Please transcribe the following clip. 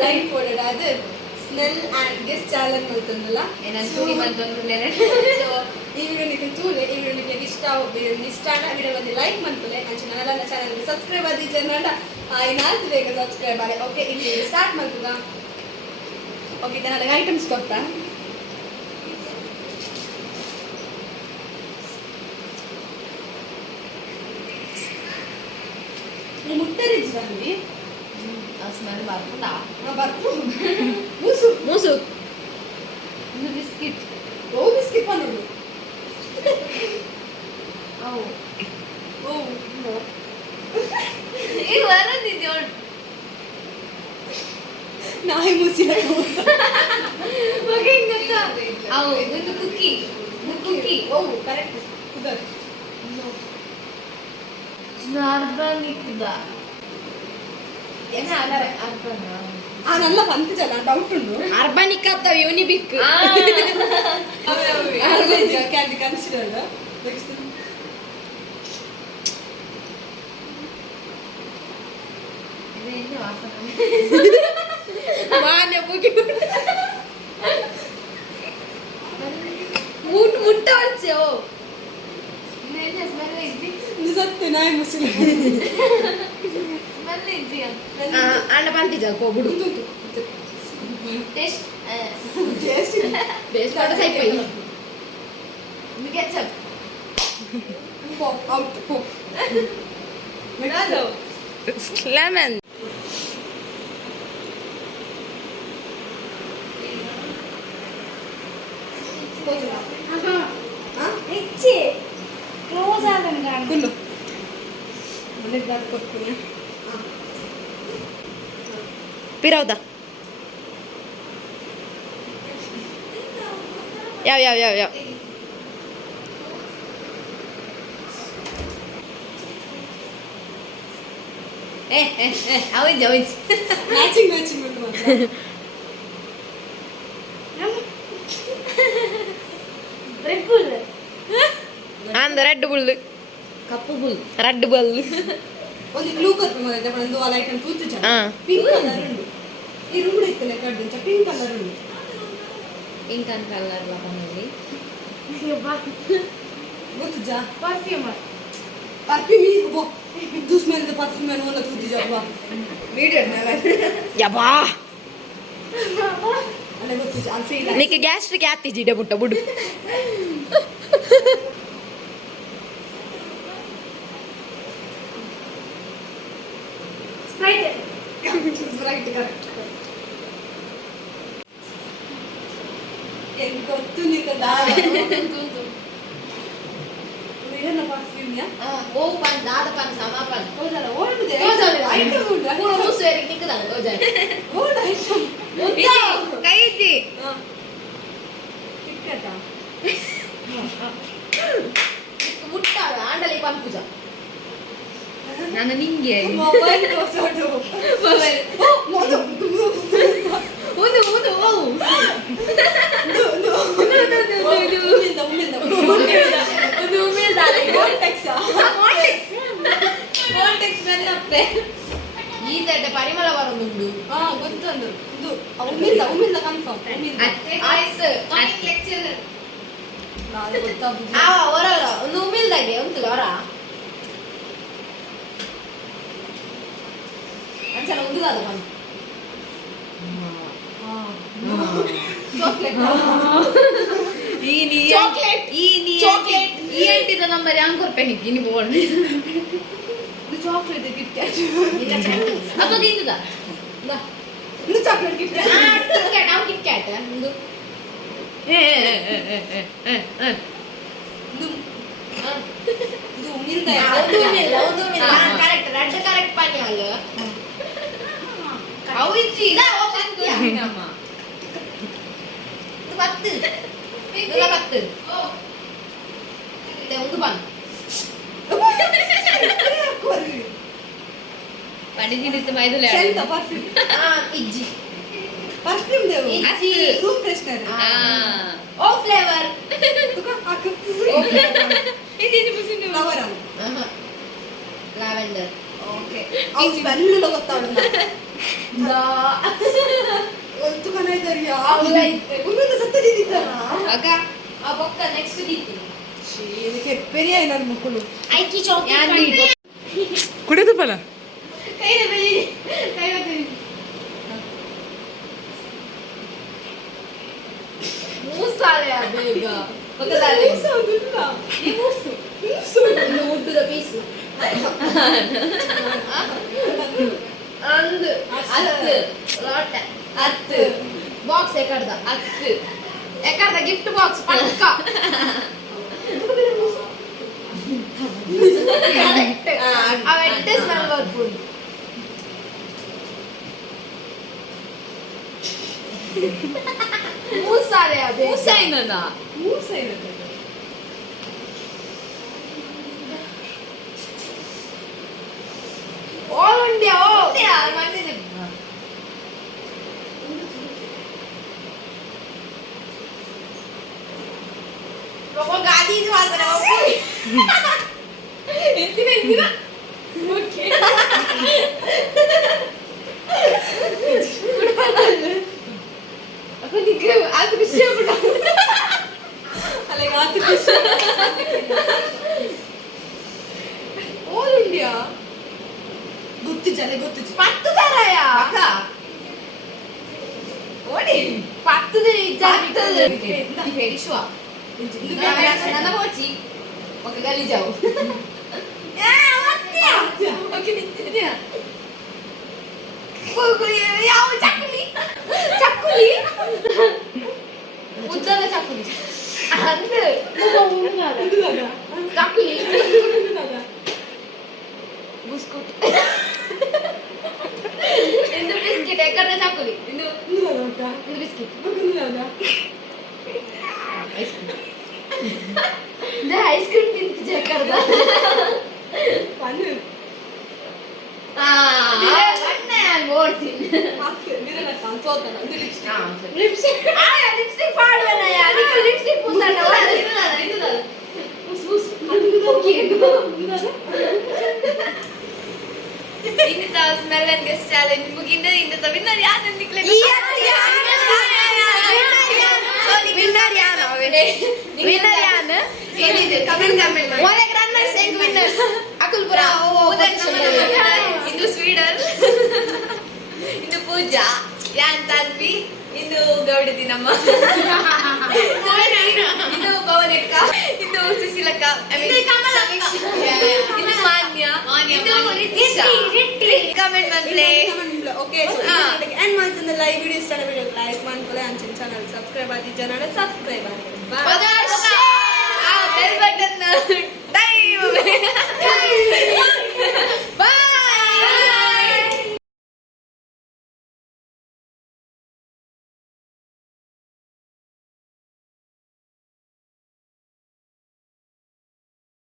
ಲೈಕ್ ಕೊಡೋಣ ಅದು smell and guess challenge ಮಾಡ್ತಂದಲ್ಲ ಏನಂತೂ ಬಂತಂದ್ರೆ ಸೊ ಈ ವಿಡಿಯೋ ನಿಮಗೆ ತೂಲೆ ಈ ವಿಡಿಯೋ ನಿಮಗೆ ಇಷ್ಟ ವಿಡಿಯೋ ಬಂದು ಲೈಕ್ ಮಾಡ್ತಲೆ ಅಂಚೆ ನನ್ನ ಚಾನಲ್ಗೆ ಸಬ್ಸ್ಕ್ರೈಬ್ ಆದಿದ್ದೆ ನೋಡ ಇನ್ನಾದ್ರು ಬೇಗ ಸಬ್ಸ್ಕ್ರೈಬ್ ಆಗಿ ಓಕೆ ಇಲ್ಲಿ ಸ್ಟಾರ್ಟ್ ಮಾಡ್ತದ ಓಕೆ ನನಗೆ ಐಟಮ್ಸ್ ಗೊತ್ತಾ ಮುಟ್ಟರಿಜ್ಜ ಅಲ್ಲಿ ಸ್ಮೆಲ್ ಬರ್ತಾ ಬರ್ತು ಮೂಸು ಮೂಸು ಒಂದು ಬಿಸ್ಕಿಟ್ ಓ ಬಿಸ್ಕಿಟ್ ಪನ್ನೋಡು ಓ ಇದು ಬರದಿದ್ಯೋ ನಾಯಿ ಮುಸಿಲ ಓಕೆ ಗೊತ್ತಾ ಅವು ಒಂದು ಕುಕ್ಕಿ ಓ ಕರೆಕ್ಟ್ ಕುದರ್ ಅರ್ಬನಿಕ್ದ ಏನ ಅರ್ಬನ നല്ല പഞ്ചല്ല ഡൗട്ട് ഉണ്ടോ അർബനിക് അത്ത Unibic can be considered next ഇത് എന്നെ വാസന വാന പോക്കി മുട്ട വച്ചോ ഇന്നെ സ്മെൽ ഇതി നിസത്തെ നായി മുസ്ലിം സ്മെൽ ഇതി അണ്ട പന്തിജ കോ ബുഡു ಟೇಸ್ಟ್ ಟೇಸ್ಟ್ ಆಡ ಸೈ ಪೈ ಇದು ಕೆಚಪ್ ಪೋ ಔಟ್ ಪೋ ಮೆಗಾದೋ ಲೆಮನ್ ಇಚ್ಚಿ ಕ್ಲೋಸ್ ಆಗಂಗ ಕುಲ್ಲು ಮನೆ ದಾಟ್ ಕೊಡ್ತೀನಿ ಪಿರೌದಾ ಯಾವ ಅವಿಜ್ ಮ್ಯಾಚಿಂಗ್ ರೆಡ್ ಬುಲ್ ಅಂದ ರೆಡ್ ಬುಲ್ ಕಪ್ಪು ಬುಲ್ ರೆಡ್ ಬುಲ್ ಒಂದು ಕ್ಲೂ ಕೊಟ್ಟು ಮತ್ತೆ ಒಂದು ಆ ಲೈಟ್ ಅನ್ನು ಕೂತು ಪಿಂಕ್ ಕಲರ್ ಉಂಟು ಈ ರೂಮ್ ಇತ್ತಲ್ಲ ಕಡ್ಡು ಪಿಂಕ್ ಕಲರ್ ಉಂಟು ಪಿಂಕ್ ಅಂಡ್ ಕಲರ್ ಬಣ್ಣದಲ್ಲಿ ಗೊತ್ತು ಜಾ ಪರ್ಫ್ಯೂಮ್ ಈಗ ಬೋ ಇದು ಸ್ಮೆಲ್ ಪರ್ಫ್ಯೂಮ್ ಏನು ಒಲ್ಲ ಕೂತು ಜಾ ಬಾ ಮೀಡಿಯಂ ಯಬ್ಬಾ ಅಲ್ಲ ಗೊತ್ತು ಜಾ ಫೀಲ್ ನಿಕ್ಕೆ ಗ್ಯಾಸ್ಟ್ರಿಕ್ ಆತಿ ಜಿಡೆ ಬುಟ್ಟ ಬುಡು ಸ್ಪ್ರೈಟ್ ಕರೆಕ್ಟ್ ಏನ್ ಗೊತ್ತು ನಿಕ್ಕೆ ಏನು ಪರ್ಫ್ಯೂಮ್ ಯಾ ಓ ಪನ್ ದಾದ ಪನ್ ಸಮ ಪನ್ ಹೌದಲ್ಲ ಓಲ್ಡ್ ಐಟಮ್ ಉಂಟು ಪೂರ ಮೂಸುವರೆಗೆ ನಿಕ್ಕದಲ್ಲ ಓಜಾ ಓಲ್ಡ್ ಐಟಮ್ ಕೈ ಇದ್ದಿ ಕಿಟ್ಕಟ ಮುಟ್ಟಾಗ ಆಂಡಲಿ ಪಂಪುಜ ನಾನು ನಿಂಗೆ ಮೊಬೈಲ್ ತೋರ್ಸೋದು ಮೊಬೈಲ್ ಒಂದು ಒಂದು ಒಂದು ಓ ಈ ತಡ್ಡ ಪರಿಮಳ ಬರೋದುಂಡು ಗೊತ್ತೊಂದು ಇದು ಉಮ್ಮಿಲ್ಲ ಕನ್ಫರ್ಮ್ ಆಯ್ತು ಲೆಕ್ಚರ್ ಗೊತ್ತಾಗ್ತದೆ ಹೊರ ಒಂದು ಉಮ್ಮಿಲ್ದಾಗೆ ಉಂಟು ಹೊರ ಅಂಚನ ಉಂದುದಾದ ಬಂದು ಚಾಕ್ಲೇಟ್ ಈ ಎಂಟಿದ ನಂಬರ್ ಯಾಂಗ್ ಕೊರ್ಪೆನಿಕ್ ಇನ್ನು ಬೋರ್ಡ್ ಇದು ಚಾಕ್ಲೇಟ್ ಕಿಟ್ ಕ್ಯಾಟ್ ಅಪ್ಪ ತಿಂದುದ ಇದು ಚಾಕ್ಲೇಟ್ ಕಿಟ್ ಕ್ಯಾಟ್ ನಾವು ಕಿಟ್ ಕ್ಯಾಟ್ ಒಂದು ಇದು ಮಿಲ್ದ ಒಂದು ಕರೆಕ್ಟ್ ರೆಡ್ ಕರೆಕ್ಟ್ ಪಾನಿ ಅಲ್ಲ ಅವು ಇಚ್ಚಿ ನಮ್ಮ ಇದು ಪತ್ತು ಇದೆಲ್ಲ ಪತ್ತು ಒಂದು ಬಂದು ಪಡಿದಿತ್ತು ಮೈದೂಲೆ ಸೆಂಟ್ ಪರ್ಫ್ಯೂಮ್ ಇಜ್ಜಿ ಪರ್ಫ್ಯೂಮ್ ದೇವು ಇಜ್ಜಿ ರೂಮ್ ಫ್ರೆಶನರ್ ಓ ಫ್ಲೇವರ್ ಹಾಕು ಓ ಫ್ಲೇವರ್ ಇದು ಬುಸಿನ ಫ್ಲವರ್ ಲ್ಯಾವೆಂಡರ್ ಓಕೆ ಅವು ಸ್ಮೆಲ್ ಗೊತ್ತಾಗಲ್ಲ ಇದ್ದಾರಿಯಾ ಅವ್ಲ ಇತ್ತು. ಒಮ್ಮೆಲ್ಲ ಸತ್ತದಿದ್ದಾರ ಆಗ ಆ ಬೊಕ್ಕ ನೆಕ್ಸ್ಟ್ ದಿತ್ತು ಇದಕ್ಕೆ ಪೆರಿಯ ನನ್ನ ಮಕ್ಕಳು ಐಕಿ ಚಾಕ್ಲೇಟ್ ಯಾರು ಕುಡಿದು ಬಲ ಕೈನ ಬೆಳಿ ಕೈ ಬತ್ತೀನಿ ಮೂಸಾಲೆ ಬೇಗ ಗೊತ್ತದಾಲೆ ಇನ್ನು ಉಡ್ಡುದ ಪೀಸು ಅಂದು ಹತ್ತು ಲೋಟ ಹತ್ತು ಬಾಕ್ಸ್ ಎಕಡ್ದ ಹತ್ತು ಎಕಡ್ದ ಗಿಫ್ಟ್ ಬಾಕ್ಸ್ ಪಕ್ಕ ಅವಟ್ಟೆ ಸ್ಮೆಲ್ ಬರ್ಬೋದು ಮೂಸಾಲೆ ಮೂಸೈನದ ಆಲ್ ಇಂಡಿಯಾ ಮಂದಿದೆ Robo ಗಾಡಿ ವಾಸನೆ ಎಂತಿನ ಓಕೆ ಅಪ್ಪನಿಗೆ ಅದು ವಿಷಯ ಬಿಡ ಅಲ್ಲಿಗೆ ಆತು ಖುಷಿ ಆಲ್ ಇಂಡಿಯಾ ಗೊತ್ತು ಜನ ಗೊತ್ತು ಪತ್ತು ತರಯ ಅಕ್ಕ ಓಡಿ ಪತ್ತು ವಿಶ್ವ ನನ್ನ ಹೋಚಿ ఒక ಗಲೀಜಾವು ಯಾವ ಚಕ್ಕುಲಿ ಚಕ್ಕುಲಿ ಉದ್ದದ ಚಕ್ಕುಲಿ ಅಂದು ಚಕ್ಕುಲಿ ಬಿಸ್ಕುಟ್ ಇಂದು ಬಿಸ್ಕಿಟ್ ಎಕ್ಕಡ ಚಕ್ಕುಲಿ ಇಂದು ಬಿಸ್ಕಿಟ್ ಐಸ್ ಕ್ರೀಮ್ ತಿಂತು ಜಕ್ಕರ್ದ ಲಿಪ್ಸ್ಟಿಕ್ ಪಾಡುವನಯ್ಯ ಲಿಪ್ಸ್ಟಿಕ್ ಪೂಸಾಟ ಇನ್ನಿತ ಸ್ಮೆಲ್ ಅಂಡ್ ಗೆಸ್ಟ್ ಚಾಲೆಂಜ್ ಮುಗಿಂದ ಇನ್ನಿತ ವಿನ್ನರ್ ಯಾರು ನಿಕ್ಲೆ ವಿನ್ನರ್ ಯಾರು ವಿನ್ನರ್ ಯಾರು ಏನಿದೆ ಕಮೆಂಟ್ ಒಳಗೆ ರನ್ನರ್ಸ್ ಹೆಂಗ್ ವಿನ್ನರ್ಸ್ ಅಕುಲ್ಪುರ ಇಂದು ಸ್ವೀಡನ್ ಇಂದು ಪೂಜಾ ಯಾನ್ ತಾನ್ವಿ ಇಂದು ಗೌಡದಿ ನಮ್ಮ ಇಂದು ಭವನಕ್ಕ ಇಂದು ಸುಶೀಲಕ್ಕ ಇಂದು ಮಾನ್ಯ ಇಂದು ರಿತಿಶಾ ಕಮೆಂಟ್ ಮಾಡ್ಲೆ ಓಕೆ ಸೊ ಎಂಡ್ ಮಾಡ್ತೀನಿ ಲೈವ್ ವಿಡಿಯೋ ಇಷ್ಟ ವಿಡಿಯೋ ಲೈಕ್ ಮಾಡ್ಕೊಳ್ಳಿ ಅಂಚಿನ ಚಾನಲ್ ಸಬ್ಸ್ಕ್ರೈಬ್ ಆದಿ ಜನರ ಸಬ್ಸ್ಕ್ರೈಬ್ ಆಗಿ ಬಾಯ್